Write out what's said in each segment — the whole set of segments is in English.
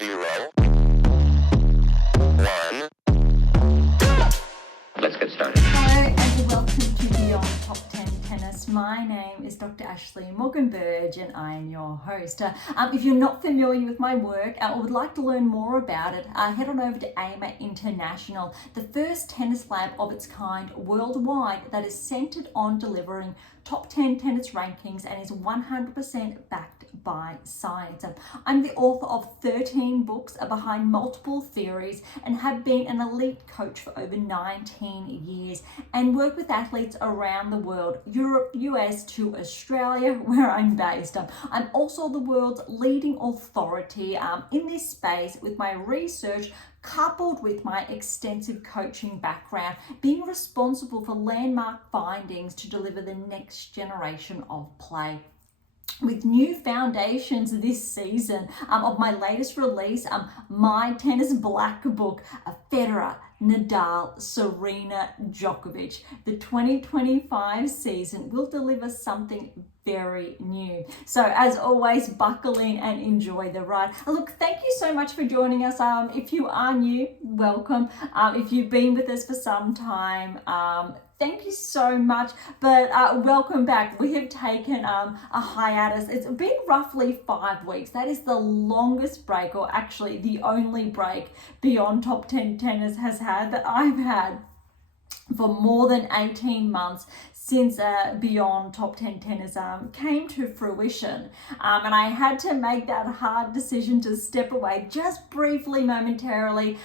0, 1. Let's get started. Hello and welcome to Beyond Top 10 Tennis. My name is Dr. Ashley Morgan Berge and I am your host. If you're not familiar with my work or would like to learn more about it, head on over to AM8 International, the first tennis lab of its kind worldwide that is centered on delivering top 10 tennis rankings and is 100% backed by science. I'm the author of 13 books behind multiple theories and have been an elite coach for over 19 years and work with athletes around the world, Europe, US to Australia, where I'm based. I'm also the world's leading authority in this space with my research coupled with my extensive coaching background, being responsible for landmark findings to deliver the next generation of play. With new foundations this season of my latest release, My Tennis Black Book, Federer, Nadal, Serena Djokovic. The 2025 season will deliver something very new. So as always, buckle in and enjoy the ride. Look, thank you so much for joining us. If you are new, welcome. If you've been with us for some time, thank you so much, but welcome back. We have taken a hiatus. It's been roughly 5 weeks. That is the longest break, or actually the only break Beyond Top 10 Tennis has had that I've had for more than 18 months since Beyond Top 10 Tennis came to fruition. And I had to make that hard decision to step away just briefly, momentarily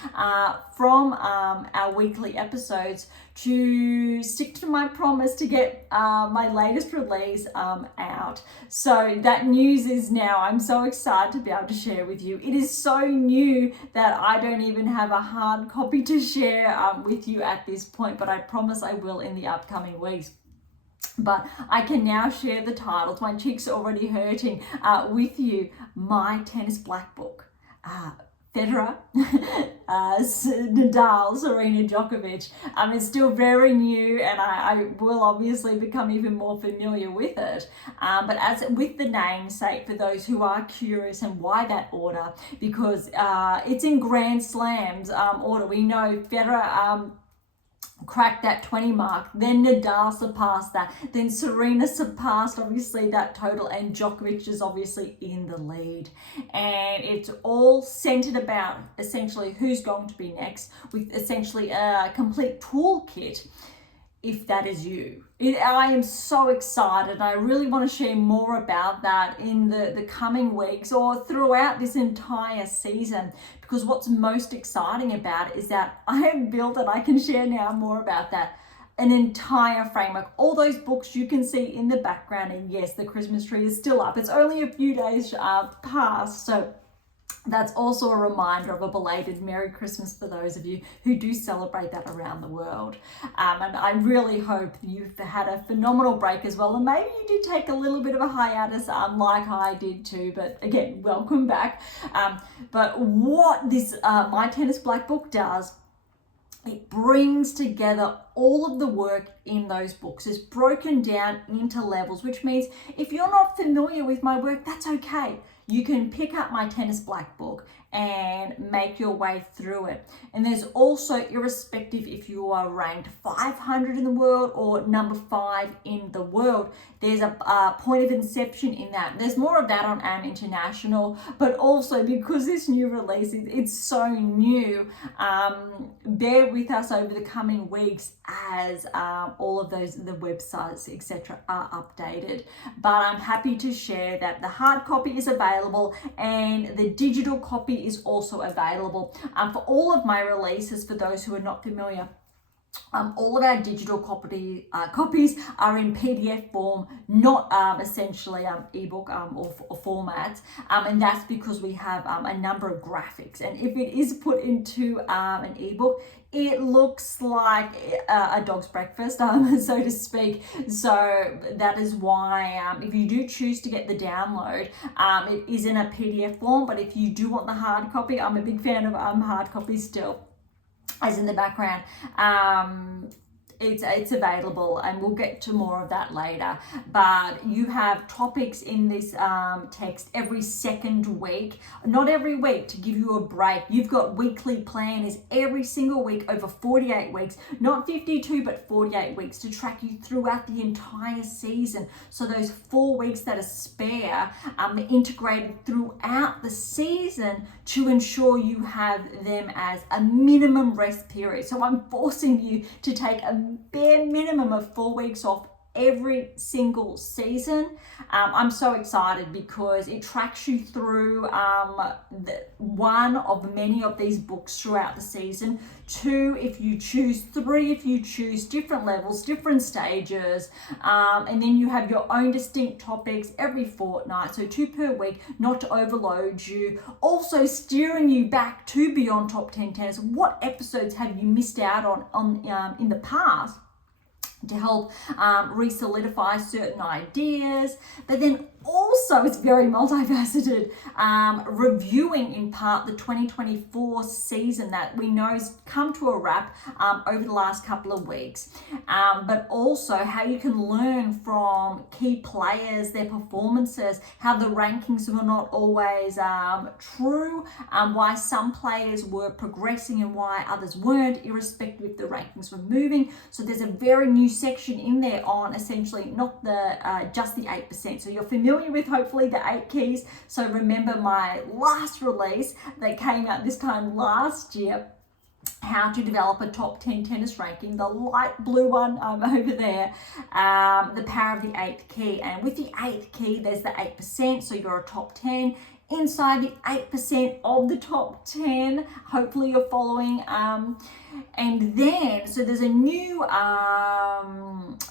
from our weekly episodes to stick to my promise to get my latest release out. So that news is now, I'm so excited to be able to share with you. It is so new that I don't even have a hard copy to share with you at this point, but I promise I will in the upcoming weeks. But I can now share the titles. My cheeks are already hurting with you. My Tennis Black Book. Federer, Nadal, Serena Djokovic. It's still very new and I will obviously become even more familiar with it. But as with the namesake, for those who are curious and why that order, because it's in Grand Slams order. We know Federer cracked that 20 mark, then Nadal surpassed that, then Serena surpassed obviously that total, and Djokovic is obviously in the lead. And it's all centered about essentially who's going to be next, with essentially a complete toolkit if that is you. I am so excited. I really want to share more about that in the coming weeks or throughout this entire season, because what's most exciting about it is that I have built, and I can share now more about that, an entire framework. All those books you can see in the background, and yes, the Christmas tree is still up. It's only a few days past, so that's also a reminder of a belated Merry Christmas for those of you who do celebrate that around the world. And I really hope you've had a phenomenal break as well. And maybe you did take a little bit of a hiatus like I did too. But again, welcome back. But what this My Tennis Black Book does, it brings together all of the work in those books. It's broken down into levels, which means if you're not familiar with my work, that's okay. You can pick up My Tennis Black Book and make your way through it. And there's also, irrespective if you are ranked 500 in the world or number 5 in the world, there's a point of inception in that. There's more of that on AM International, but also because this new release, it's so new, bear with us over the coming weeks as all of those, the websites, etc. are updated. But I'm happy to share that the hard copy is available and the digital copy is also available. For all of my releases, for those who are not familiar, all of our digital copies are in PDF form, not essentially ebook or formats, and that's because we have a number of graphics. And if it is put into an ebook, it looks like a dog's breakfast, so to speak. So that is why if you do choose to get the download, it is in a PDF form. But if you do want the hard copy, I'm a big fan of hard copies still, as in the background. it's available, and we'll get to more of that later. But you have topics in this text every second week, not every week, to give you a break. You've got weekly planners every single week over 48 weeks, not 52 but 48 weeks, to track you throughout the entire season. So those 4 weeks that are spare are integrated throughout the season to ensure you have them as a minimum rest period. So I'm forcing you to take a bare minimum of 4 weeks off every single season. I'm so excited because it tracks you through one of many of these books throughout the season, 2 if you choose, 3 if you choose, different levels, different stages, and then you have your own distinct topics every fortnight, so 2 per week, not to overload you. Also steering you back to Beyond Top 10 Tennis. What episodes have you missed out on in the past, to help re-solidify certain ideas. But then also, it's very multifaceted, reviewing in part the 2024 season that we know has come to a wrap over the last couple of weeks, but also how you can learn from key players, their performances, how the rankings were not always true, why some players were progressing and why others weren't, irrespective if the rankings were moving. So there's a very new section in there on essentially not the just the 8%. So you're familiar with hopefully the 8 keys. So remember my last release that came out this time last year, how to develop a top 10 tennis ranking, the light blue one over there, the power of the 8th key. And with the 8th key, there's the 8%, so you're a top 10. Inside the 8% of the top 10, hopefully you're following. And then, so there's a new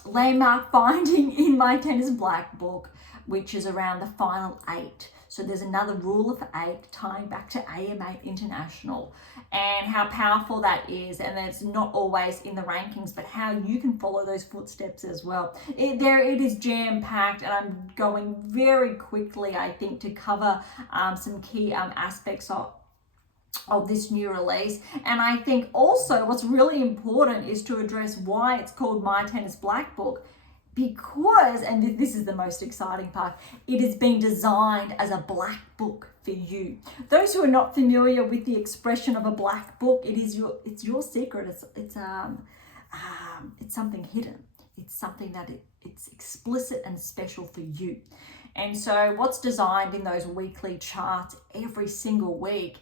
landmark finding in my tennis black book, which is around the final 8. So there's another rule of 8 tying back to AM8 International, and how powerful that is. And it's not always in the rankings, but how you can follow those footsteps as well. It is jam-packed, and I'm going very quickly, I think, to cover some key aspects of this new release. And I think also what's really important is to address why it's called My Tennis Black Book, because, and this is the most exciting part, it has been designed as a black book for you. Those who are not familiar with the expression of a black book, it's your secret. It's something hidden. It's something that it's explicit and special for you. And so what's designed in those weekly charts every single week,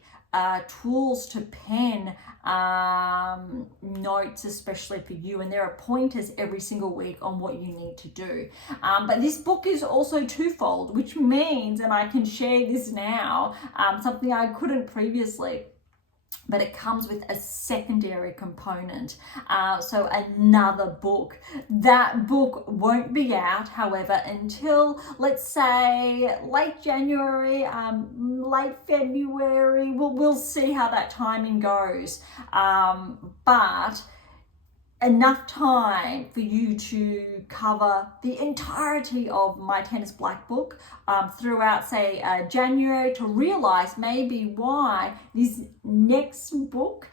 tools to pen notes especially for you, and there are pointers every single week on what you need to do. But this book is also twofold, which means, and I can share this now, something I couldn't previously, but it comes with a secondary component, so another book. That book won't be out, however, until, let's say, late January, late February. We'll see how that timing goes, but enough time for you to cover the entirety of my tennis black book throughout, say, January, to realize maybe why this next book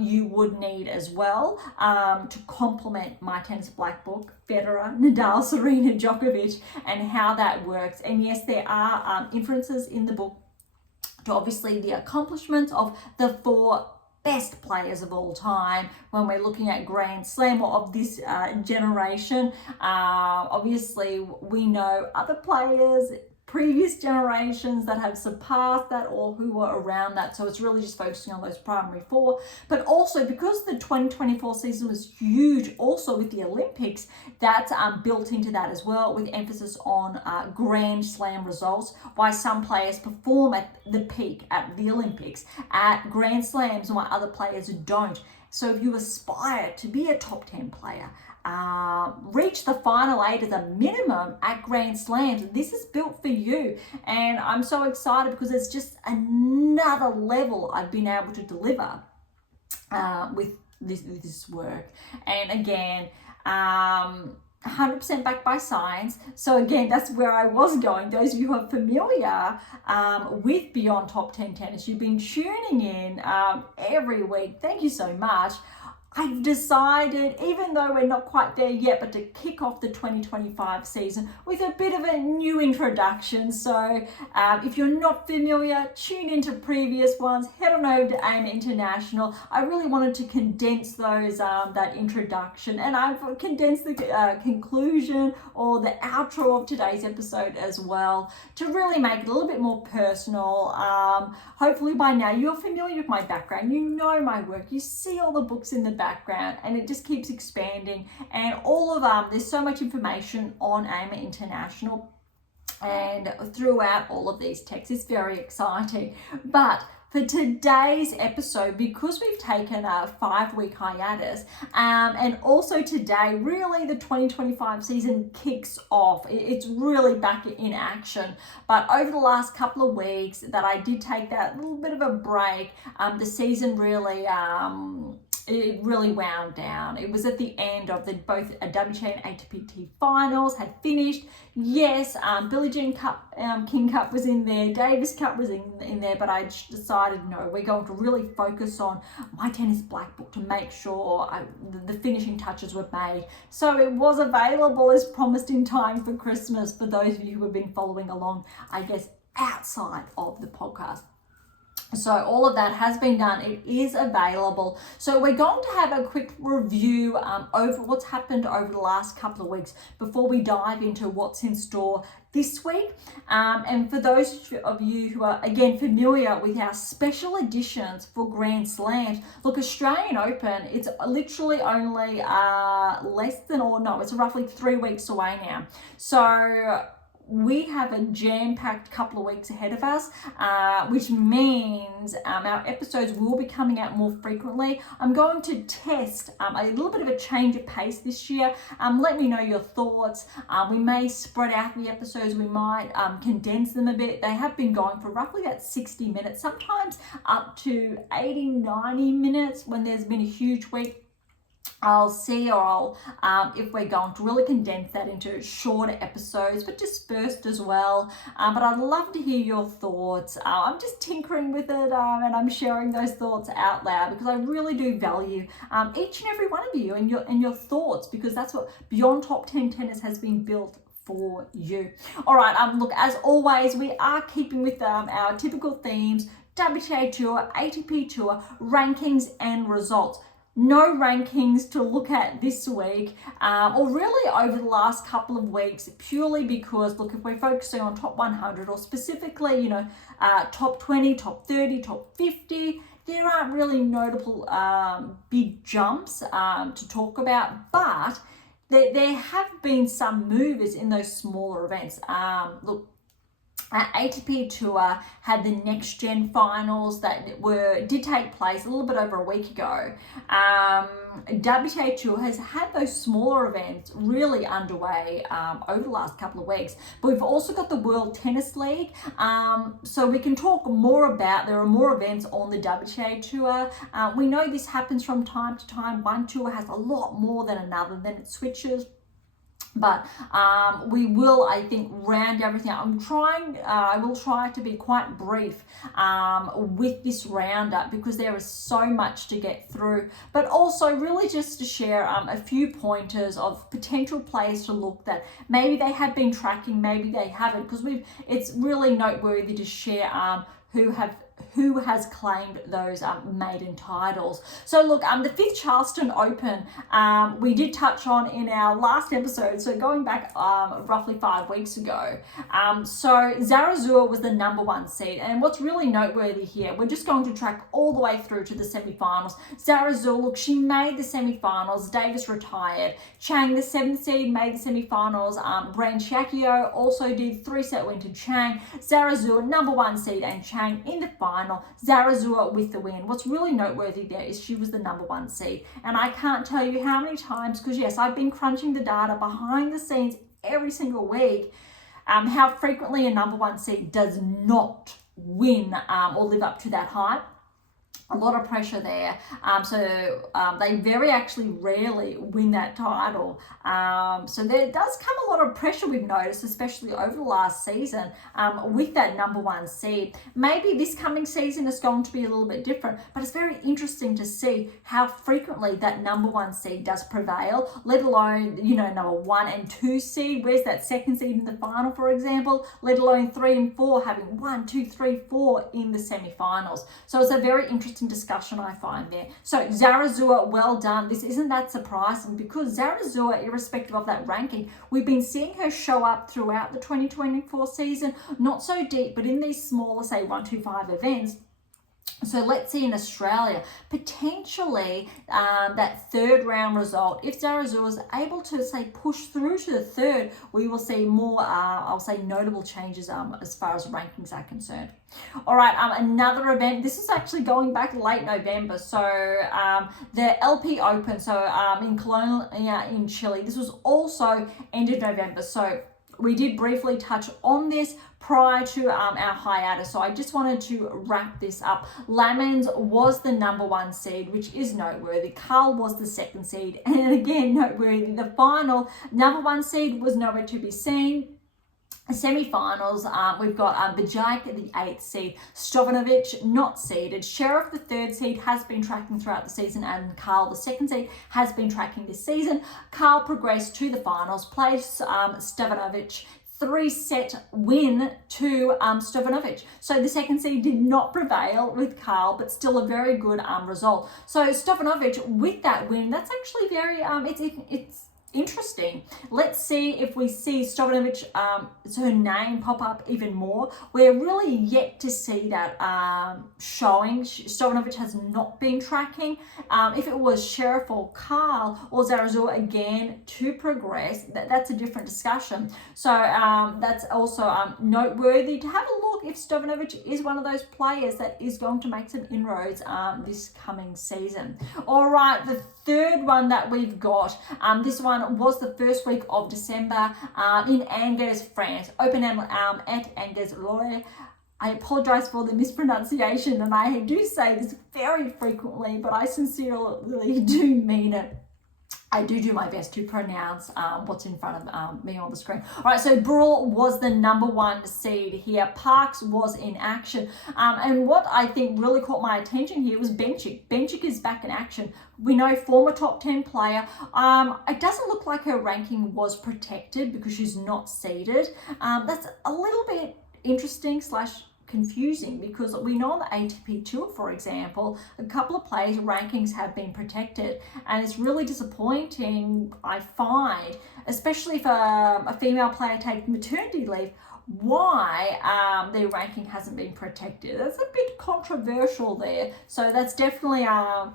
you would need as well to complement my tennis black book, Federer, Nadal, Serena Djokovic, and how that works. And yes, there are inferences in the book to obviously the accomplishments of the 4 best players of all time when we're looking at Grand Slam, or of this generation. Obviously, we know other players, previous generations that have surpassed that or who were around that. So it's really just focusing on those primary 4. But also, because the 2024 season was huge, also with the Olympics, that's built into that as well, with emphasis on Grand Slam results, why some players perform at the peak at the Olympics, at Grand Slams, and why other players don't. So if you aspire to be a top 10 player, reach the final 8 as a minimum at Grand Slams, this is built for you. And I'm so excited because it's just another level I've been able to deliver with this work. And again, 100% backed by science. So again, that's where I was going. Those of you who are familiar with Beyond Top 10 Tennis, you've been tuning in every week. Thank you so much. I've decided, even though we're not quite there yet, but to kick off the 2025 season with a bit of a new introduction. So if you're not familiar, tune into previous ones, head on over to AM8 International. I really wanted to condense those that introduction, and I've condensed the conclusion or the outro of today's episode as well to really make it a little bit more personal. Hopefully by now you're familiar with my background, you know my work, you see all the books in the background, and it just keeps expanding. And all of there's so much information on AM8 International and throughout all of these texts. It's very exciting. But for today's episode, because we've taken a 5-week hiatus, and also today, really the 2025 season kicks off. It's really back in action. But over the last couple of weeks that I did take that little bit of a break, the season really it really wound down. It was at the end of both WTA and ATP Finals had finished. Yes, Billie Jean Cup, King Cup was in there, Davis Cup was in there, but I decided, no, we're going to really focus on my tennis black book to make sure the finishing touches were made. So it was available as promised in time for Christmas for those of you who have been following along, I guess, outside of the podcast. So all of that has been done. It is available. So we're going to have a quick review over what's happened over the last couple of weeks before we dive into what's in store this week. And for those of you who are, again, familiar with our special editions for Grand Slams, look, Australian Open, it's literally only it's roughly 3 weeks away now. So we have a jam-packed couple of weeks ahead of us, which means our episodes will be coming out more frequently. I'm going to test a little bit of a change of pace this year. Let me know your thoughts. We may spread out the episodes. We might condense them a bit. They have been going for roughly about 60 minutes, sometimes up to 80, 90 minutes when there's been a huge week. I'll see, or if we're going to really condense that into shorter episodes, but dispersed as well. But I'd love to hear your thoughts. I'm just tinkering with it, and I'm sharing those thoughts out loud because I really do value each and every one of you and your thoughts, because that's what Beyond Top 10 Tennis has been built for you. All right, look, as always, we are keeping with our typical themes: WTA Tour, ATP Tour, rankings and results. No rankings to look at this week, or really over the last couple of weeks, purely because, look, if we're focusing on top 100 or specifically, top 20, top 30, top 50, there aren't really notable big jumps to talk about, but there have been some movers in those smaller events. Look, ATP Tour had the NextGen Finals that did take place a little bit over a week ago. WTA Tour has had those smaller events really underway over the last couple of weeks. But we've also got the World Tennis League, so we can talk more about. There are more events on the WTA Tour. We know this happens from time to time. One tour has a lot more than another, then it switches. But we will, I think, round everything out. I will try to be quite brief with this roundup because there is so much to get through. But also really just to share a few pointers of potential players to look that maybe they have been tracking, maybe they haven't, because it's really noteworthy to share who has claimed those maiden titles. So look, the 5th Charleston Open, we did touch on in our last episode, so going back roughly 5 weeks ago. So Zarazua was the #1 seed, and what's really noteworthy here, we're just going to track all the way through to the semi-finals. Zarazua, look, she made the semi-finals. Davis retired. Chang, the 7th seed, made the semi-finals. Branchiacchio also did 3-set win to Chang. Zarazua, #1 seed, and Chang in the final. Zarazua with the win. What's really noteworthy there is she was the #1 seed. And I can't tell you how many times, because yes, I've been crunching the data behind the scenes every single week, how frequently a #1 seed does not win or live up to that hype. a lot of pressure there. They very actually rarely win that title. So there does come a lot of pressure, we've noticed, especially over the last season, with that number one seed. Maybe this coming season is going to be a little bit different, but it's very interesting to see how frequently that number one seed does prevail, let alone, number 1 and 2 seed. Where's that second seed in the final, for example? Let alone 3 and 4 having 1, 2, 3, 4 in the semi-finals. So it's a very interesting discussion, I find there. So Zarazua, well done. This isn't that surprising because Zarazua, irrespective of that ranking, we've been seeing her show up throughout the 2024 season, not so deep, but in these smaller, say 1, 2, 5 events. So let's see in Australia, potentially that third round result. If Zarazua is able to, say, push through to the third, we will see more, I'll say, notable changes as far as rankings are concerned. All right, another event. This is actually going back late November. So the LP Open, so in Colonia in Chile. This was also end of November. So we did briefly touch on this prior to our hiatus, so I just wanted to wrap this up. Lamens was the number one seed, which is noteworthy. Carl was the second seed, and again noteworthy. The final number one seed was nowhere to be seen. Semi-finals, we've got Berge, the 8th seed, Stojanovic not seeded, Sheriff the 3rd seed has been tracking throughout the season, and Carl the 2nd seed has been tracking this season. Carl progressed to the finals, played Stojanovic, 3-set win to Stojanovic. So the second seed did not prevail with Carl, but still a very good result. So Stojanovic with that win, that's actually very it's interesting. Let's see if we see Stojanovic, her name pop up even more. We're really yet to see that showing. Stojanovic has not been tracking. If it was Sheriff or Carl or Zarazua again to progress, that's a different discussion. So that's also noteworthy to have a look if Stojanovic is one of those players that is going to make some inroads this coming season. All right, the third one that we've got, this one was the first week of December in Angers, France. Open at Angers Loire. I apologize for the mispronunciation, and I do say this very frequently, but I sincerely do mean it. I do my best to pronounce what's in front of me on the screen. All right, so Brule was the number one seed here. Parks was in action. And what I think really caught my attention here was Bencic. Bencic is back in action. We know former top 10 player. It doesn't look like her ranking was protected because she's not seeded. That's a little bit interesting / confusing because we know on the ATP Tour, for example, a couple of players' rankings have been protected, and it's really disappointing, I find, especially if a female player takes maternity leave, why their ranking hasn't been protected. That's a bit controversial there. So that's definitely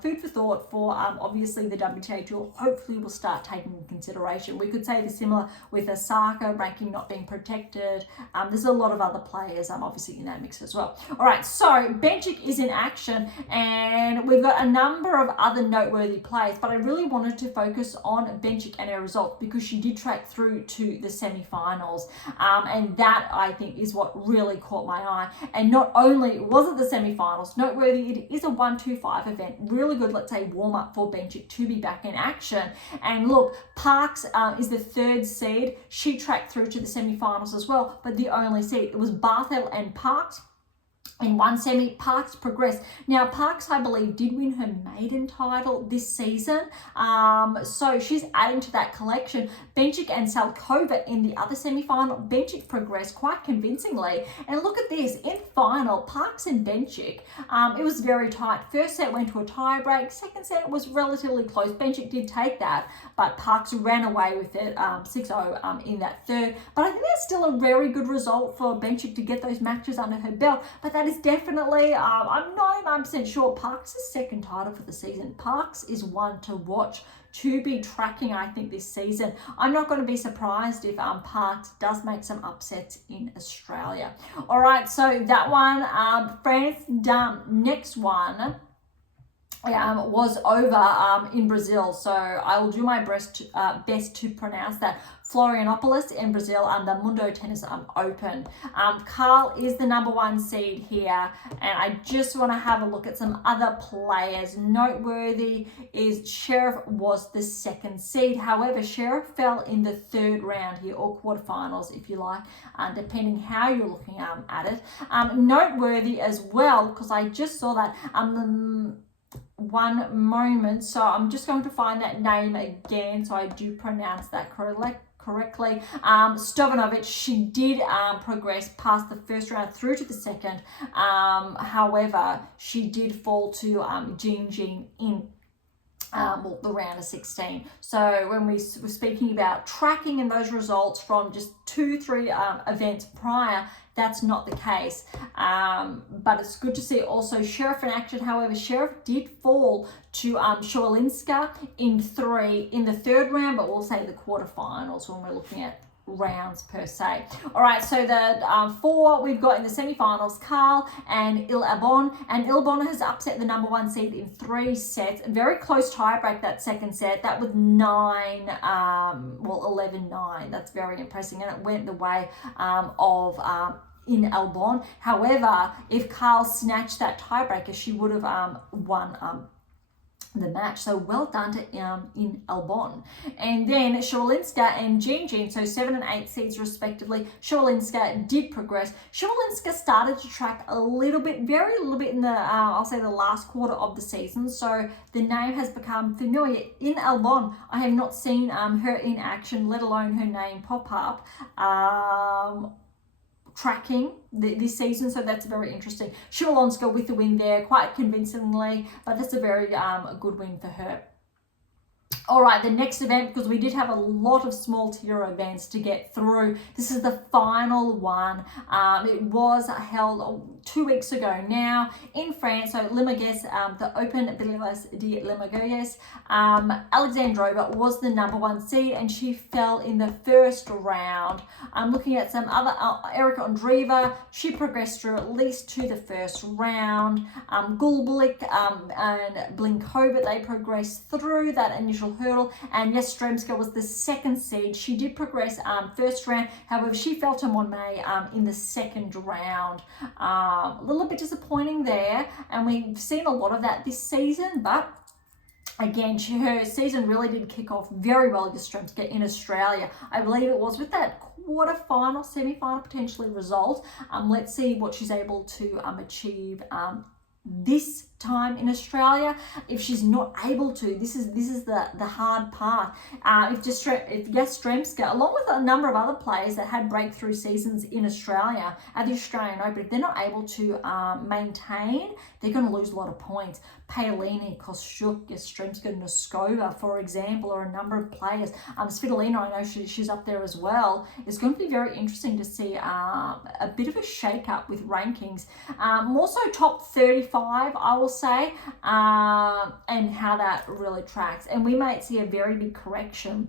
food for thought for obviously the WTA Tour. Hopefully will start taking into consideration. We could say the similar with Osaka ranking not being protected. There's a lot of other players obviously in that mix as well. All right, so Bencic is in action, and we've got a number of other noteworthy players, but I really wanted to focus on Bencic and her results because she did track through to the semi-finals, and that I think is what really caught my eye. And not only was it the semi-finals, noteworthy, it is a 1-2-5 event. Really good, let's say, warm-up for Bencic to be back in action. And look, Parks is the 3rd seed. She tracked through to the semi-finals as well, but the only seed. It was Barthel and Parks. In one semi, Parks progressed. Now, Parks, I believe, did win her maiden title this season. So she's adding to that collection. Bencic and Salkova in the other semi-final. Bencic progressed quite convincingly. And look at this. In final, Parks and Bencic, it was very tight. First set went to a tie break. Second set was relatively close. Bencic did take that, but Parks ran away with it 6-0 in that third. But I think that's still a very good result for Bencic to get those matches under her belt. But that is definitely, I'm 99% sure, Parks' second title for the season. Parks is one to watch, to be tracking, I think, this season. I'm not going to be surprised if Parks does make some upsets in Australia. All right, so that one, France done. Next one was over in Brazil. So I will do my best to pronounce that. Florianópolis in Brazil under MundoTenis Open. Carl is the number 1 seed here, and I just want to have a look at some other players. Noteworthy is Sheriff was the 2nd seed. However, Sheriff fell in the 3rd round here, or quarterfinals if you like, depending how you're looking at it. Noteworthy as well, because I just saw that one moment, so I'm just going to find that name again so I do pronounce that correctly. Stojanovic, she did progress past the 1st round through to the 2nd. However, she did fall to Jin in the round of 16. So when we were speaking about tracking and those results from just 2-3 events prior, that's not the case. But it's good to see also Sheriff in action. However, Sheriff did fall to Shawalinska in the 3rd round, but we'll say the quarterfinals when we're looking at rounds per se. All right, so the 4 we've got in the semi-finals, Carl and Il-Albon, and Il-Albon has upset the number 1 seed in 3 sets. Very close tiebreak that 2nd set. That was 11-9. That's very impressive, and it went the way of In-Albon. However, if Carl snatched that tiebreaker, she would have won the match. So well done to In-Albon. And then Shawalinska and Jin, so 7 and 8 seeds respectively. Shawalinska did progress. Shawalinska started to track a little bit in the I'll say the last quarter of the season, so the name has become familiar. In-Albon, I have not seen her in action, let alone her name pop up tracking this season, so that's very interesting. Shawalinska with the win there, quite convincingly, but that's a very good win for her. All right, the next event, because we did have a lot of small tier events to get through. This is the final one. It was held 2 weeks ago now in France. So Limoges, the Open BLS de Limoges. Alexandrova was the number 1 seed, and she fell in the 1st round. I'm looking at some other, Erika Andreeva, she progressed through at least to the 1st round. Gulbulik and Blinkova, they progressed through that initial hurdle, and Yastremska was the 2nd seed. She did progress 1st round, however she fell to Monmay in the 2nd round. A little bit disappointing there, and we've seen a lot of that this season, but again, her season really did kick off very well, Yastremska, in Australia. I believe it was with that quarter-final, semi-final potentially result. Let's see what she's able to achieve this time in Australia. If she's not able to, this is the hard part. If Yastremska, along with a number of other players that had breakthrough seasons in Australia at the Australian Open, if they're not able to maintain, they're going to lose a lot of points. Paolini, Kostyuk, Yastremska, Noskova, for example, or a number of players. Svitolina, I know she's up there as well. It's going to be very interesting to see a bit of a shake-up with rankings. More so top 35, I will say, and how that really tracks. And we might see a very big correction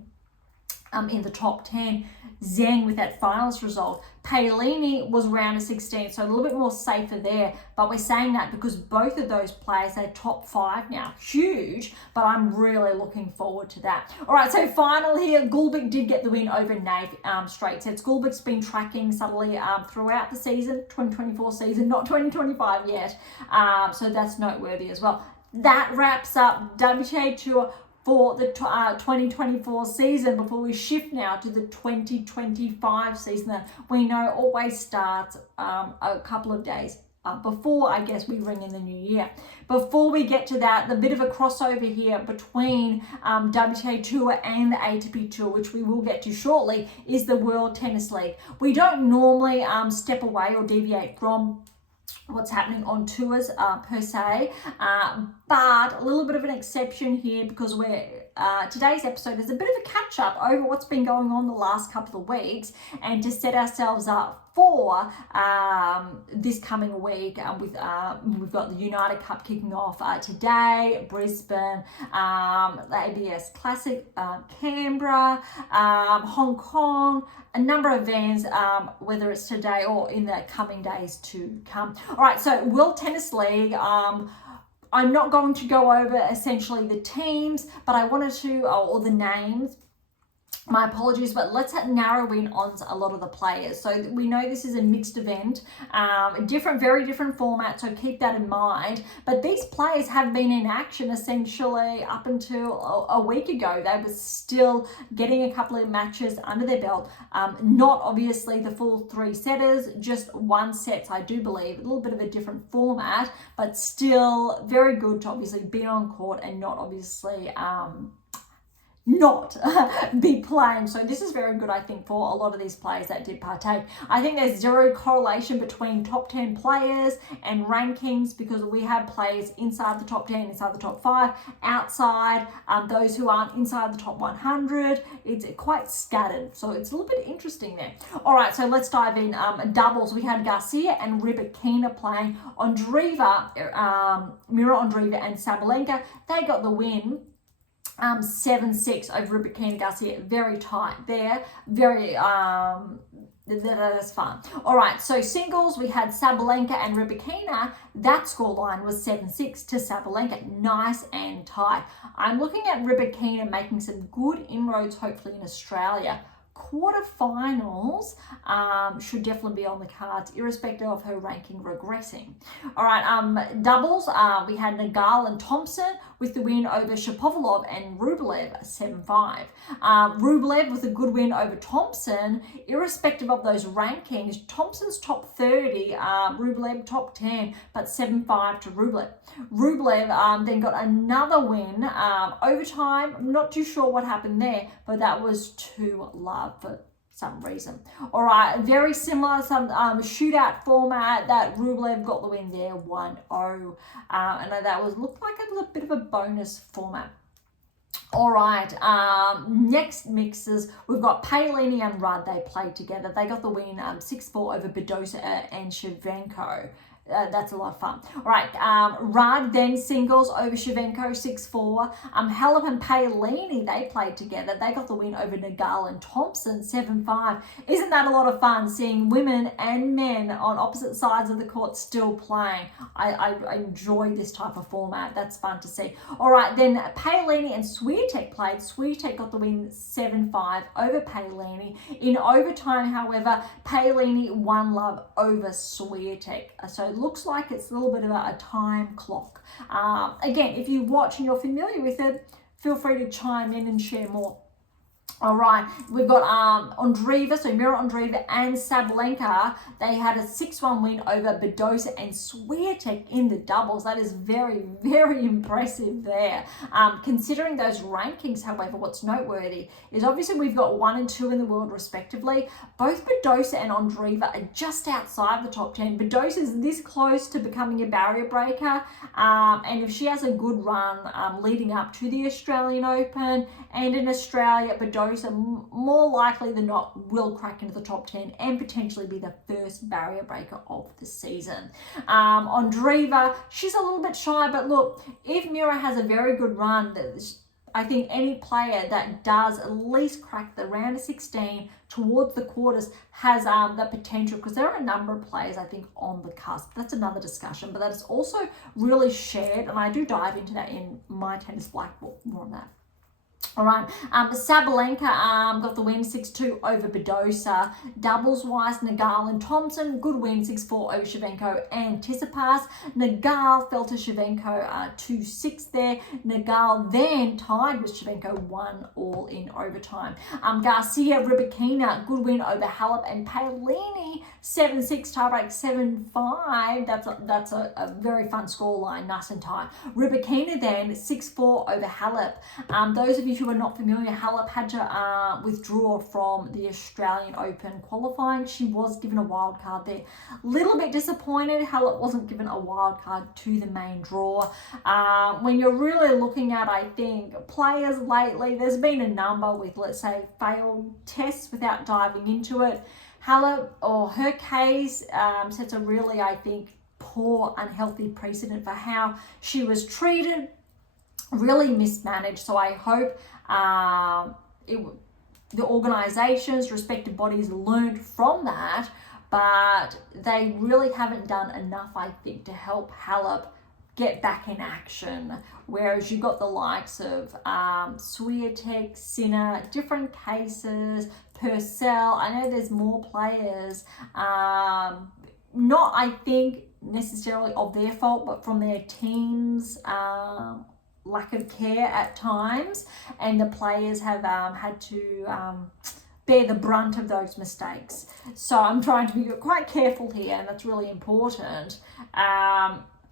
in the top 10. Zheng with that finals result. Paolini was round of 16, so a little bit more safer there. But we're saying that because both of those players are top 5 now. Huge, but I'm really looking forward to that. All right, so final here. Gulbik did get the win over Nave straight sets. Gulbik's been tracking subtly throughout the season, 2024 season, not 2025 yet. So that's noteworthy as well. That wraps up WTA Tour for the 2024 season, before we shift now to the 2025 season that we know always starts a couple of days before, I guess, we ring in the new year. Before we get to that, the bit of a crossover here between WTA Tour and the ATP Tour, which we will get to shortly, is the World Tennis League. We don't normally step away or deviate from what's happening on tours per se, but a little bit of an exception here, because today's episode is a bit of a catch up over what's been going on the last couple of weeks, and to set ourselves up for this coming week. We've got the United Cup kicking off today, Brisbane, the ABS Classic, Canberra, Hong Kong, a number of events, whether it's today or in the coming days to come. All right, so World Tennis League, I'm not going to go over essentially the teams, but I wanted to, or the names. My apologies, but let's narrow in on a lot of the players. So we know this is a mixed event, very different format, so keep that in mind. But these players have been in action essentially up until a week ago. They were still getting a couple of matches under their belt. Not obviously the full 3 setters, just 1 set, I do believe. A little bit of a different format, but still very good to obviously be on court and not obviously not be playing. So this is very good, I think, for a lot of these players that did partake. I think there's zero correlation between top 10 players and rankings, because we have players inside the top 10, inside the top 5, outside, those who aren't inside the top 100. It's quite scattered, so it's a little bit interesting there. All right, so let's dive in. Doubles, we had Garcia and Rybakina playing. Mira Andreeva and Sabalenka, they got the win. 7-6 over Rybakina Garcia. Very tight there. Very, that's fun. All right, so singles, we had Sabalenka and Rybakina. That scoreline was 7-6 to Sabalenka. Nice and tight. I'm looking at Rybakina making some good inroads, hopefully in Australia. Quarterfinals should definitely be on the cards, irrespective of her ranking regressing. All right, doubles, we had Nadal and Thompson with the win over Shapovalov and Rublev, 7-5. Rublev with a good win over Thompson, irrespective of those rankings. Thompson's top 30, Rublev top 10, but 7-5 to Rublev. Rublev then got another win, overtime. I'm not too sure what happened there, but that was 2-love for some reason. All right, very similar, some shootout format that Rublev got the win there, 1-0. And that looked like a little bit of a bonus format. All right, next mixes, we've got Paolini and Rudd. They played together. They got the win 6-4 over Badosa and Shevchenko. That's a lot of fun. All right, Rudd then singles over Shevchenko, 6-4. Halep and Paolini, they played together. They got the win over Nadal and Thompson, 7-5. Isn't that a lot of fun, seeing women and men on opposite sides of the court still playing? I enjoy this type of format. That's fun to see. All right, then Paolini and Swiatek played. Swiatek got the win 7-5 over Paolini. In overtime, however, Paolini 1-love over Swiatek. So it looks like it's a little bit of a time clock. Again, if you watch and you're familiar with it, feel free to chime in and share more. All right, we've got Andreeva, so Mira Andreeva and Sabalenka. They had a 6-1 win over Badosa and Swiatek in the doubles. That is very, very impressive there. Considering those rankings, however, what's noteworthy is obviously we've got 1 and 2 in the world respectively. Both Badosa and Andreeva are just outside the top 10. Badosa is this close to becoming a barrier breaker. And if she has a good run leading up to the Australian Open and in Australia, Badosa more likely than not will crack into the top 10 and potentially be the first barrier breaker of the season. Andreeva, she's a little bit shy, but look, if Mira has a very good run, I think any player that does at least crack the round of 16 towards the quarters has the potential, because there are a number of players, I think, on the cusp. That's another discussion, but that is also really shared, and I do dive into that in my Tennis Black Book, more on that. All right, Sabalenka got the win 6-2 over Badosa. Doubles-wise, Nadal and Thompson, good win 6-4 over Shevchenko and Tsitsipas. Nadal fell to Shevchenko 2-6 there. Nadal then tied with Shevchenko 1-all in overtime. Garcia, Rybakina, good win over Halep and Paolini, 7-6 tiebreak, 7-5. That's a very fun scoreline, nice and tight. Rybakina then 6-4 over Halep. Those of you who are not familiar, Halep had to withdraw from the Australian Open qualifying. She was given a wild card there. Little bit disappointed Halep wasn't given a wild card to the main draw. When you're really looking at, I think, players lately, there's been a number with, let's say, failed tests without diving into it. Halep, or her case, sets a really, I think, poor, unhealthy precedent for how she was treated. Really mismanaged. So I hope the organizations, respective bodies learned from that, but they really haven't done enough, I think, to help Halep get back in action. Whereas you got the likes of Swiatek, Sinner, different cases, Purcell. I know there's more players, not I think necessarily of their fault, but from their teams' lack of care at times, and the players have had to bear the brunt of those mistakes. So I'm trying to be quite careful here, and that's really important.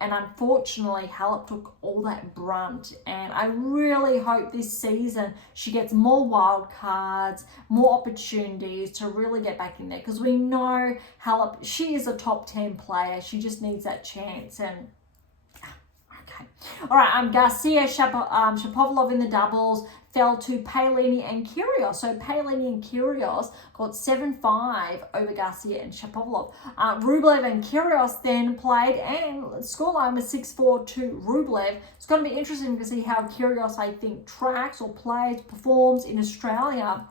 And unfortunately, Halep took all that brunt. And I really hope this season she gets more wild cards, more opportunities to really get back in there. Because we know Halep, she is a top 10 player. She just needs that chance. And okay. All right, Garcia, Shapovalov in the doubles fell to Paolini and Kyrgios. So Paolini and Kyrgios got 7-5 over Garcia and Shapovalov. Rublev and Kyrgios then played, and scoreline was 6-4 to Rublev. It's going to be interesting to see how Kyrgios, I think, tracks or plays, performs in Australia,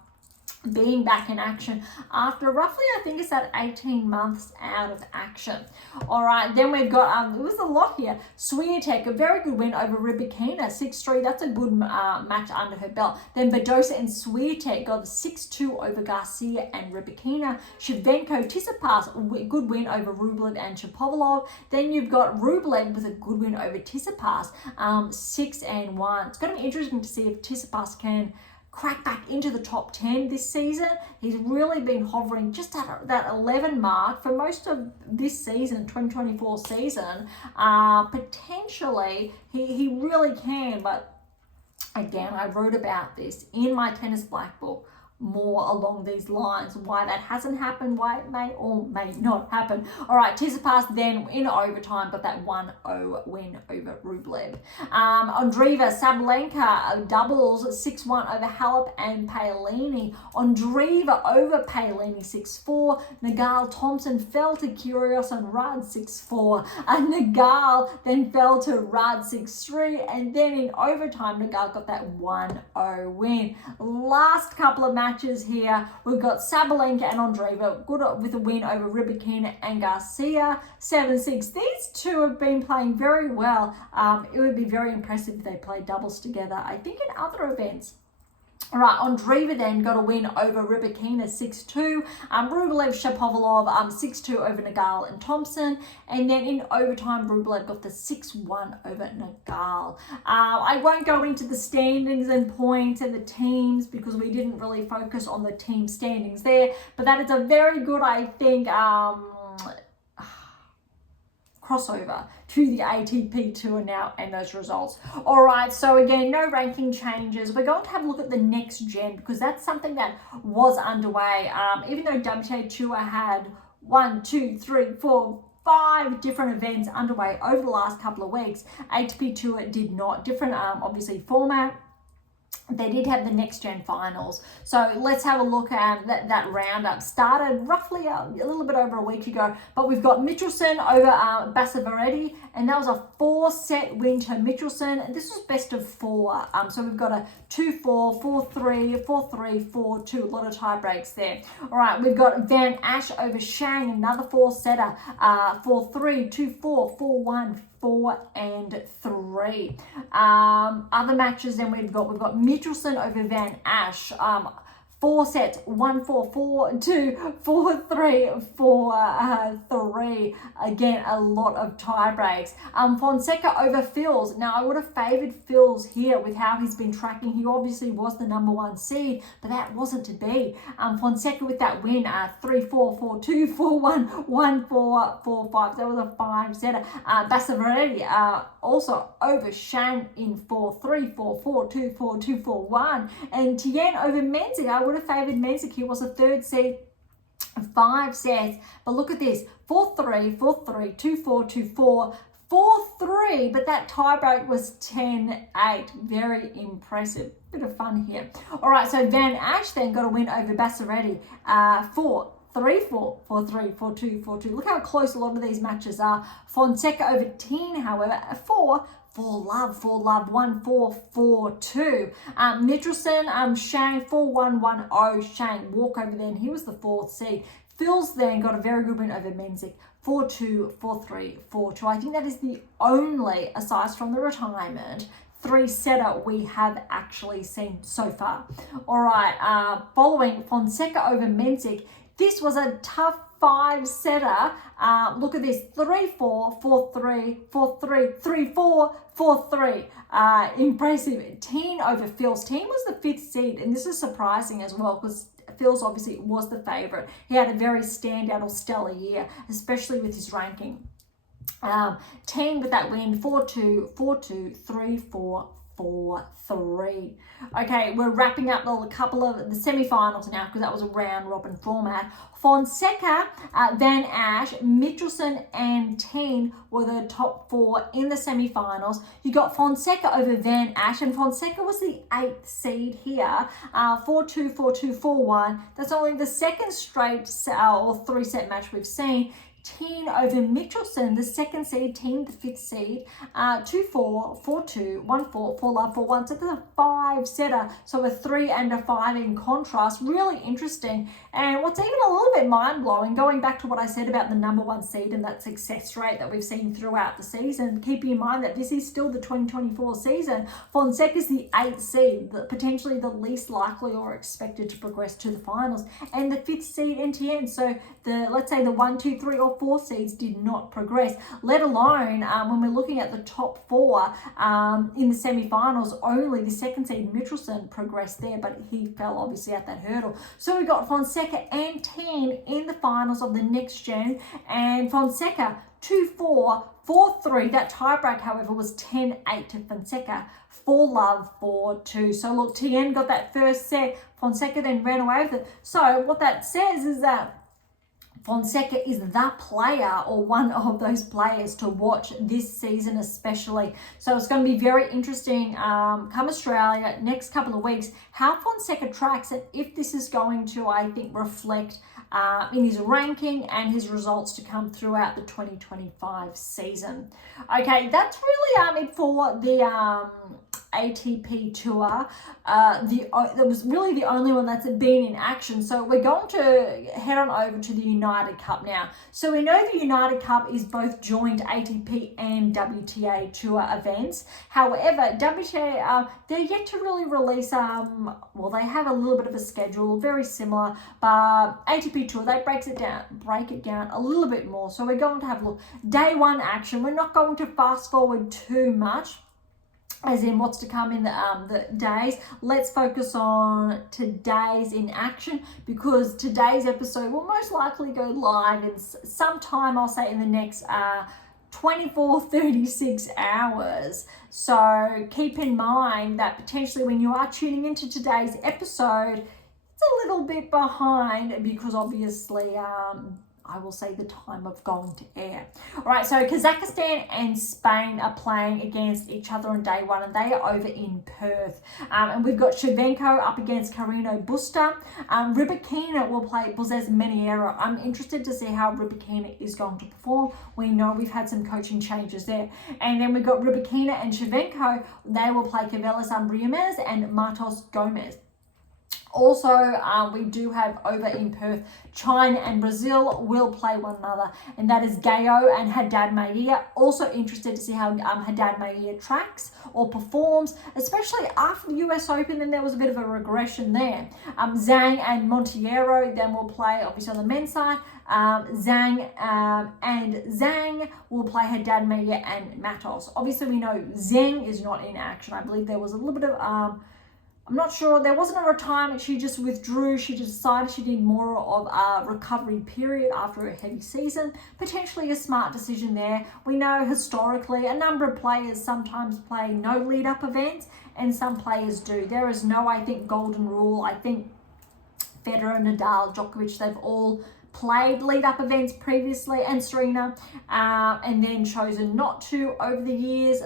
being back in action after roughly, I think it's at 18 months out of action. All right, then we've got, it was a lot here. Swiatek, a very good win over Rybakina, 6-3. That's a good match under her belt. Then Badosa and Swiatek got 6-2 over Garcia and Rybakina. Shevchenko, Tsitsipas, good win over Rublev and Shapovalov. Then you've got Rublev with a good win over Tsitsipas, 6-1. It's going to be interesting to see if Tsitsipas can crack back into the top 10 this season. He's really been hovering just at that 11 mark for most of this season, 2024 season. Potentially, he really can, but again, I wrote about this in my Tennis Black Book, more along these lines, why that hasn't happened, why it may or may not happen. All right, Tsitsipas then in overtime got that 1-0 win over Rublev. Andreeva Sabalenka doubles 6-1 over Halep and Paolini. Andreeva over Paolini 6-4. Nadal Thompson fell to Kyrgios and Rudd 6-4. And Nadal then fell to Rudd 6-3. And then in overtime, Nadal got that 1-0 win. Last couple of matches here, we've got Sabalenka and Andreeva good with a win over Rybakina and Garcia, 7-6. These two have been playing very well. It would be very impressive if they played doubles together, I think, in other events. All right, Andreeva then got a win over Rybakina 6-2. Rublev, Shapovalov 6-2 over Nadal and Thompson. And then in overtime, Rublev got the 6-1 over Nadal. I won't go into the standings and points and the teams because we didn't really focus on the team standings there. But that is a very good, I think, crossover to the ATP Tour now and those results. All right, so again, no ranking changes. We're going to have a look at the NextGen because that's something that was underway. Even though WTA Tour had 5 different events underway over the last couple of weeks, ATP Tour did not. Different, obviously, format. They did have the NextGen Finals. So let's have a look at that roundup. Started roughly a little bit over a week ago, but we've got Michelsen over Basaveretti, and that was a 4-set win to Michelsen. This was best of 4. So we've got a 2-4, 4-3, 4-3, 4-2. A lot of tie breaks there. All right, we've got Van Asch over Shang, another 4-setter, 4-3, 2-4, 4-1, 4-3. Other matches then we've got Michelsen over Van Asch. 4 sets, 1-4, 4-2, 4-3, 4-3. Again, a lot of tie breaks. Fonseca over Fils. Now, I would have favoured Fils here with how he's been tracking. He obviously was the number 1 seed, but that wasn't to be. Fonseca with that win, 3-4, 4-2, 4-1, 1-4, 4-5. That was a 5-setter. Basaveretti also over Shan in 4-3, 4-4, 2-4, 2-4-1. And Tien over Menzik. I would have favoured Menzik. He was a 3rd seed, 5 sets. But look at this, 4-3, 4-3, 2-4, 2-4, 4-3, but that tiebreak was 10-8. Very impressive. Bit of fun here. All right, so Van Asch then got a win over Basaveretti, 4-3, 4-4, 4-3, 4-2, 4-2. Look how close a lot of these matches are. Fonseca over Teen, however, 4 love, 1-4, 4-2. Michelsen, Shang, 4-1, 1-0. Shang walk over then. He was the 4th seed. Phil's then got a very good win over Menzies, 4-2, 4-3, 4-2. I think that is the only, aside from the retirement, 3-setter we have actually seen so far. All right, following Fonseca over Menzies, this was a tough 5-setter. Look at this, 3-4, 4-3, 4-3, 3-4, 4-3. Impressive. Teen over Phil's. Teen was the 5th seed, and this is surprising as well because Phil's obviously was the favourite. He had a very standout or stellar year, especially with his ranking. Teen with that win, 4-2, 4-2, 3-4, 4-3. Okay, we're wrapping up a couple of the semi-finals now because that was a round robin format. Fonseca, Van Ash, Michelsen and Teen were the top 4 in the semi-finals. You got Fonseca over Van Ash, and Fonseca was the 8th seed here, 4-2, 4-2, 4-1. That's only the second straight or 3-set match we've seen. Teen over Michelsen, the 2nd seed, Teen the 5th seed, 2-4, 4-2, 1-4, 4-love, 4-1. So there's a 5-setter, so a 3 and a 5 in contrast. Really interesting. And what's even a little bit mind-blowing, going back to what I said about the number 1 seed and that success rate that we've seen throughout the season, keeping in mind that this is still the 2024 season, Fonseca's the 8th seed, potentially the least likely or expected to progress to the finals, and the 5th seed NTN. So let's say the 1, 2, 3 or 4 seeds did not progress, let alone when we're looking at the top 4 in the semi-finals, only the 2nd seed Michelsen progressed there, but he fell obviously at that hurdle. So we got Fonseca and Teen in the finals of the next gen, and Fonseca 2-4, 4-3. That tiebreak, however, was 10-8 to Fonseca. 4-love, 4-2. So look, Tien got that first set. Fonseca then ran away with it. So what that says is that Fonseca is the player or one of those players to watch this season especially. So it's going to be very interesting come Australia, next couple of weeks, how Fonseca tracks and if this is going to, I think, reflect in his ranking and his results to come throughout the 2025 season. Okay, that's really it for the ATP Tour. That was really the only one that's been in action. So we're going to head on over to the United Cup now. So we know the United Cup is both joint ATP and WTA Tour events. However, WTA, they're yet to really release, well, they have a little bit of a schedule, very similar, but ATP Tour, they break it down a little bit more. So we're going to have a look. Day 1 action. We're not going to fast forward too much, as in what's to come in the days. Let's focus on today's in action, because today's episode will most likely go live in sometime, I'll say, in the next 24-36 hours. So keep in mind that potentially when you are tuning into today's episode, it's a little bit behind because obviously I will say the time of going to air. All right, so Kazakhstan and Spain are playing against each other on day 1, and they are over in Perth. And we've got Shevchenko up against Carino Busta. Rybakina will play Buzez Meniera. I'm interested to see how Rybakina is going to perform. We know we've had some coaching changes there. And then we've got Rybakina and Shevchenko. They will play Cavelas Ambriames and Matos Gomez. Also, we do have over in Perth, China and Brazil will play one another, and that is Gayo and Haddad Maia. Also interested to see how Haddad Maia tracks or performs, especially after the US Open. Then there was a bit of a regression there. Zhang and Monteiro then will play, obviously on the men's side. Zhang will play Haddad Maia and Matos. Obviously, we know Zhang is not in action. I believe there was a little bit of I'm not sure, there wasn't a retirement, she just withdrew. She decided she needed more of a recovery period after a heavy season. Potentially a smart decision there. We know historically a number of players sometimes play no lead-up events, and some players do. There is no, I think, golden rule. I think Federer, Nadal, Djokovic, they've all played lead-up events previously, and Serena, and then chosen not to over the years,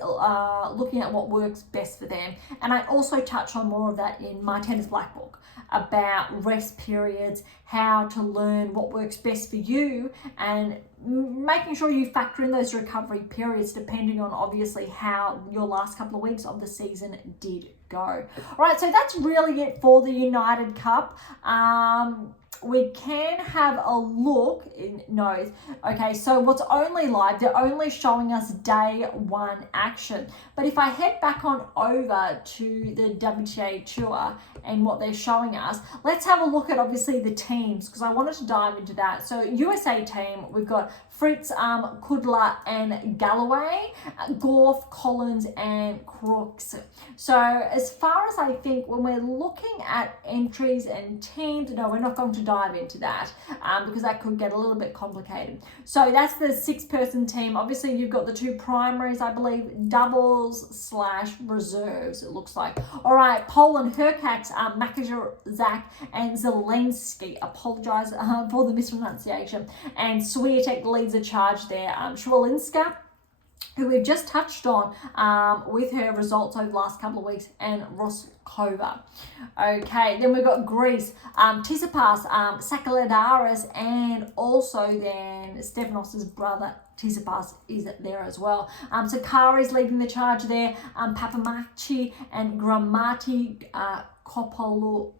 looking at what works best for them. And I also touch on more of that in my Tennis Black Book about rest periods, how to learn what works best for you, and making sure you factor in those recovery periods depending on obviously how your last couple of weeks of the season did go. All right, so that's really it for the United Cup. we can have a look in notes. Okay, so what's only live, they're only showing us day one action. But if I head back on over to the WTA Tour and what they're showing us, let's have a look at obviously the teams, because I wanted to dive into that. So USA team, we've got Fritz, Kudla and Galloway, Gorf, Collins and Crooks. So as far as I think, when we're looking at entries and teams, no, we're not going to dive into that because that could get a little bit complicated. So that's the 6-person team. Obviously you've got the 2 primaries, I believe, doubles / reserves, it looks like. All right, Poland, Hurkacz, Makajczak and Zelensky. Apologize for the mispronunciation. And Swiatek leads the charge there. Schwalinska, who we've just touched on with her results over the last couple of weeks, and Roskova. Okay, then we've got Greece, Tsitsipas, Sakaladaris, and also then Stefanos' brother Tsitsipas is there as well. Sakari's leading the charge there, Papamachi and Gramati Kopolu.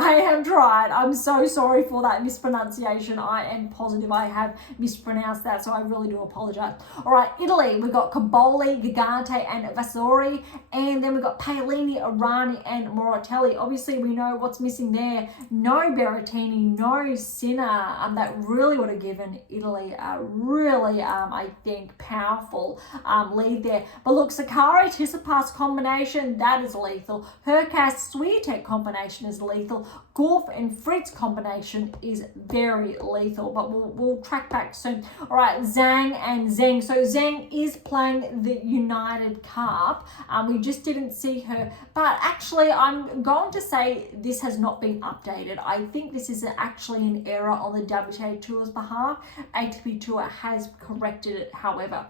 I have tried. I'm so sorry for that mispronunciation. I am positive I have mispronounced that, so I really do apologize. All right, Italy, we've got Caboli, Gigante, and Vasori, and then we've got Paolini, Arani, and Moratelli. Obviously, we know what's missing there. No Berrettini, no Sinner. That really would have given Italy a really, I think, powerful lead there. But look, Sakari, Tsitsipas combination, that is lethal. Hurkacz, Swiatek combination is lethal. Gorf and Fritz combination is very lethal, but we'll track back soon. All right, Zhang and Zheng. So Zheng is playing the United Cup. We just didn't see her, but actually I'm going to say this has not been updated. I think this is actually an error on the WTA Tour's behalf. ATP Tour has corrected it, however.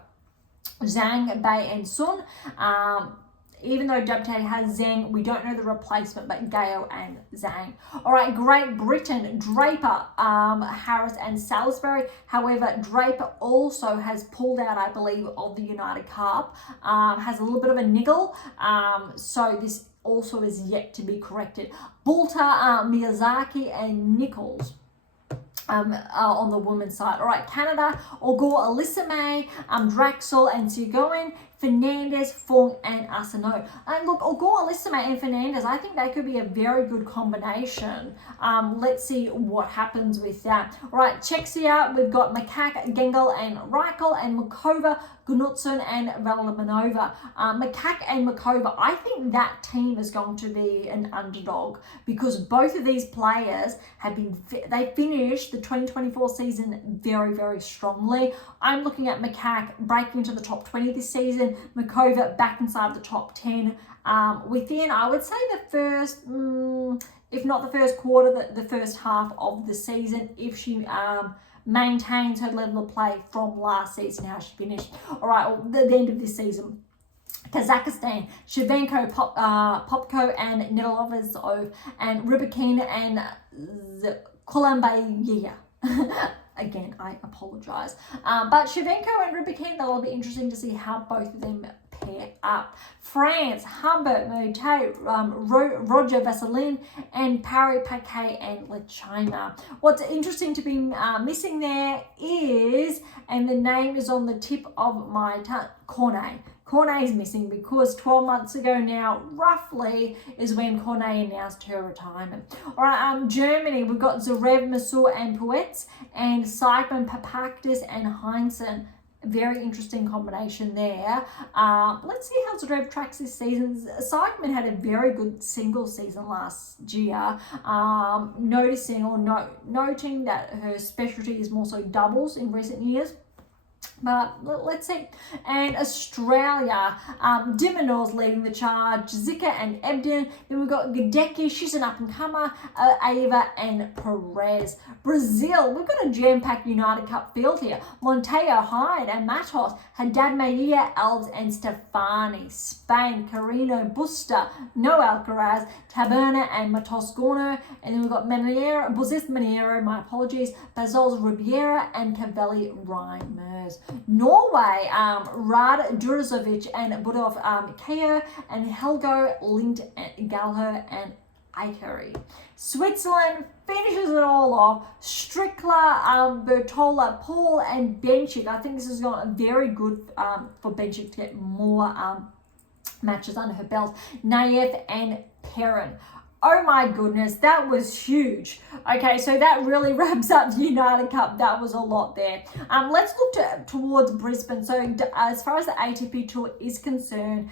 Zhang, Bei and Sun. Even though WTA has Zheng, we don't know the replacement, but Gao and Zhang. All right, Great Britain, Draper, Harris and Salisbury. However, Draper also has pulled out, I believe, of the United Cup, has a little bit of a niggle. So this also is yet to be corrected. Bulta, Miyazaki and Nichols. On the women's side. All right, Canada, Ogor, Alyssa May, Draxel and Sigoin, Fernandez, Fong and Asano. And look, Ogor, Alyssa May and Fernandez, I think they could be a very good combination. Let's see what happens with that. All right, Czechia, we've got Makak, Gengel and Reichel, and Makova, Gunutson and Velmanova. Makak and Makova, I think that team is going to be an underdog because both of these players have been, they finished the 2024 season very, very strongly. I'm looking at Makak breaking into the top 20 this season, Makova back inside the top 10 within, I would say, the first, if not the first quarter, the first half of the season, if she maintains her level of play from last season, how she finished. All right, well, the end of this season. Kazakhstan, Shevchenko, Popko and Nedelovazov, and Rybakina and Kolumbayeva. Again, I apologize. But Shevchenko and Rybakina, that'll be interesting to see how both of them pair up. France, Humbert, Motet, Roger Vasselin, and Parry, Paquet, and Lechina. What's interesting to be missing there is, and the name is on the tip of my tongue, Cornet. Cornet is missing because 12 months ago now, roughly, is when Cornet announced her retirement. All right, Germany, we've got Zverev, Masur, and Puetz, and Seidman, Papakis, and Heinzen. Very interesting combination there. Let's see how Zverev tracks this season. Seidman had a very good single season last year. Noting that her specialty is more so doubles in recent years. But let's see. And Australia, Dimanor's leading the charge, Zika and Ebden. Then we've got Gadecki, she's an up-and-comer, Ava and Perez. Brazil, we've got a jam-packed United Cup field here. Monteiro, Hyde and Matos, Haddad Maia, Alves and Stefani. Spain, Carino, Busta, no Alcaraz, Taberna and Matos Gorno. And then we've got Maniero, Bozis Maniero, my apologies, Bazols Ribiera and Cavelli Reimers. Norway, Rad Durazovic and Budov Keo and Helgo Lind and Galho and bakery. Switzerland finishes it all off. Strickler, Bertola, Paul, and Benchik. I think this has gone very good for Benchik to get more matches under her belt. Naev and Perrin. Oh my goodness, that was huge. Okay, so that really wraps up the United Cup. That was a lot there. Let's look towards Brisbane. So as far as the ATP Tour is concerned,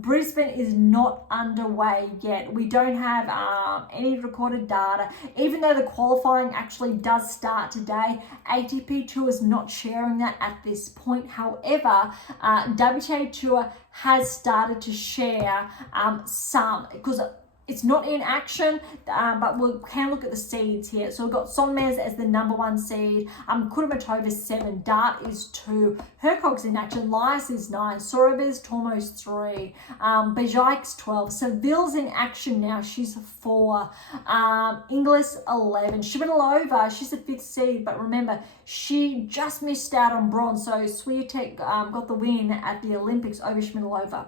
Brisbane is not underway yet. We don't have any recorded data. Even though the qualifying actually does start today, ATP Tour is not sharing that at this point. However, WTA Tour has started to share some, because it's not in action, but we can look at the seeds here. So we've got Sonmez as the number 1 seed. Kudermetova's 7. Dart is 2. Hercog's in action. Lias is 9. Sorobes, Tormos 3. Bejik's 12. Seville's in action now. She's 4. Inglis 11. Shibadalova, she's the 5th seed, but remember, she just missed out on bronze. So Swiatek got the win at the Olympics over Shibadalova.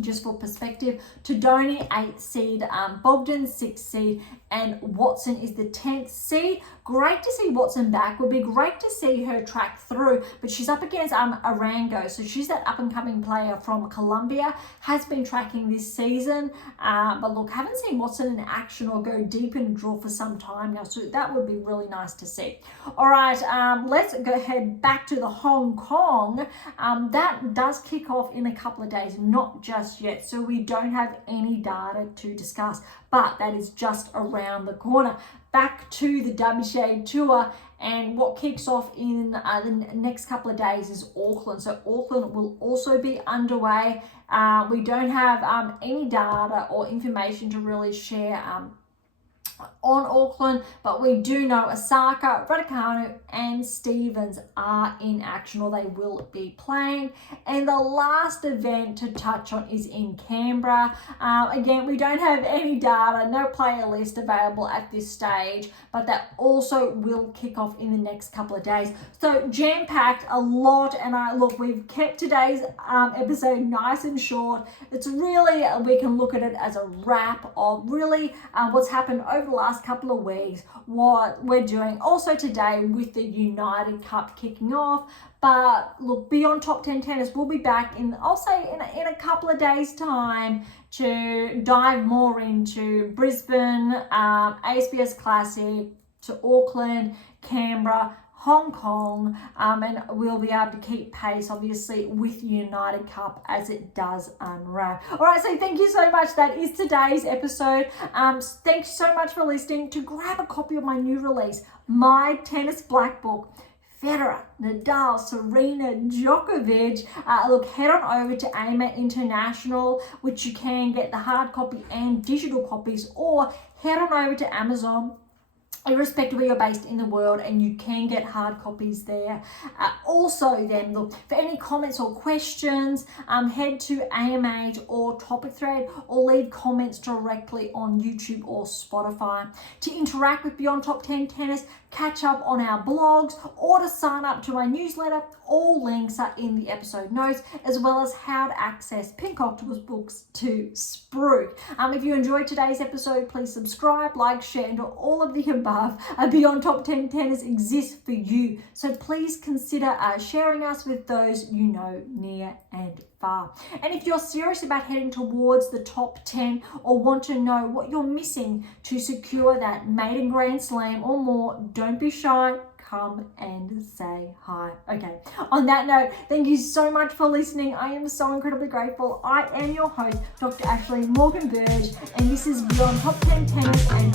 Just for perspective, Todoni 8th seed, Bogdan 6th seed, and Watson is the 10th seed. Great to see Watson back. Would be great to see her track through, but she's up against Arango, so she's that up-and-coming player from Colombia, has been tracking this season, but look, haven't seen Watson in action or go deep in the draw for some time now, so that would be really nice to see. All right, let's go ahead back to the Hong Kong. That does kick off in a couple of days, not just yet, so we don't have any data to discuss, but that is just around the corner. Back to the WTA Tour, and what kicks off in the next couple of days is Auckland. So Auckland will also be underway. We don't have any data or information to really share on Auckland, but we do know Osaka, Raducanu, and Stevens are in action, or they will be playing. And the last event to touch on is in Canberra. Again, we don't have any data, no player list available at this stage, but that also will kick off in the next couple of days. So jam-packed, a lot, and look, we've kept today's episode nice and short. It's really, we can look at it as a wrap of really what's happened over the last couple of weeks, what we're doing also today with the United Cup kicking off. But look, Beyond Top 10 Tennis will be back in, I'll say in a couple of days time, to dive more into Brisbane, ASBS Classic, to Auckland, Canberra, Hong Kong, and we'll be able to keep pace, obviously, with United Cup as it does unwrap. All right, so thank you so much. That is today's episode. Thank you so much for listening. To grab a copy of my new release, My Tennis Black Book, Federer, Nadal, Serena Djokovic. Look, head on over to AM8 International, which you can get the hard copy and digital copies, or head on over to Amazon, irrespective of where you're based in the world, and you can get hard copies there. Also then, look, for any comments or questions, head to AM8 or Topic Thread, or leave comments directly on YouTube or Spotify. To interact with Beyond Top 10 Tennis, catch up on our blogs, or to sign up to my newsletter, all links are in the episode notes, as well as how to access Pink Octopus books to Spruik. If you enjoyed today's episode, please subscribe, like, share, and all of the above. Beyond Top 10 Tennis exists for you, so please consider sharing us with those you know near and far. And if you're serious about heading towards the top 10, or want to know what you're missing to secure that maiden Grand Slam or more, don't be shy. Come and say hi. Okay, on that note, thank you so much for listening. I am so incredibly grateful. I am your host, Dr. Ashley Morgan Berge, and this is Beyond Top 10 Tennis, and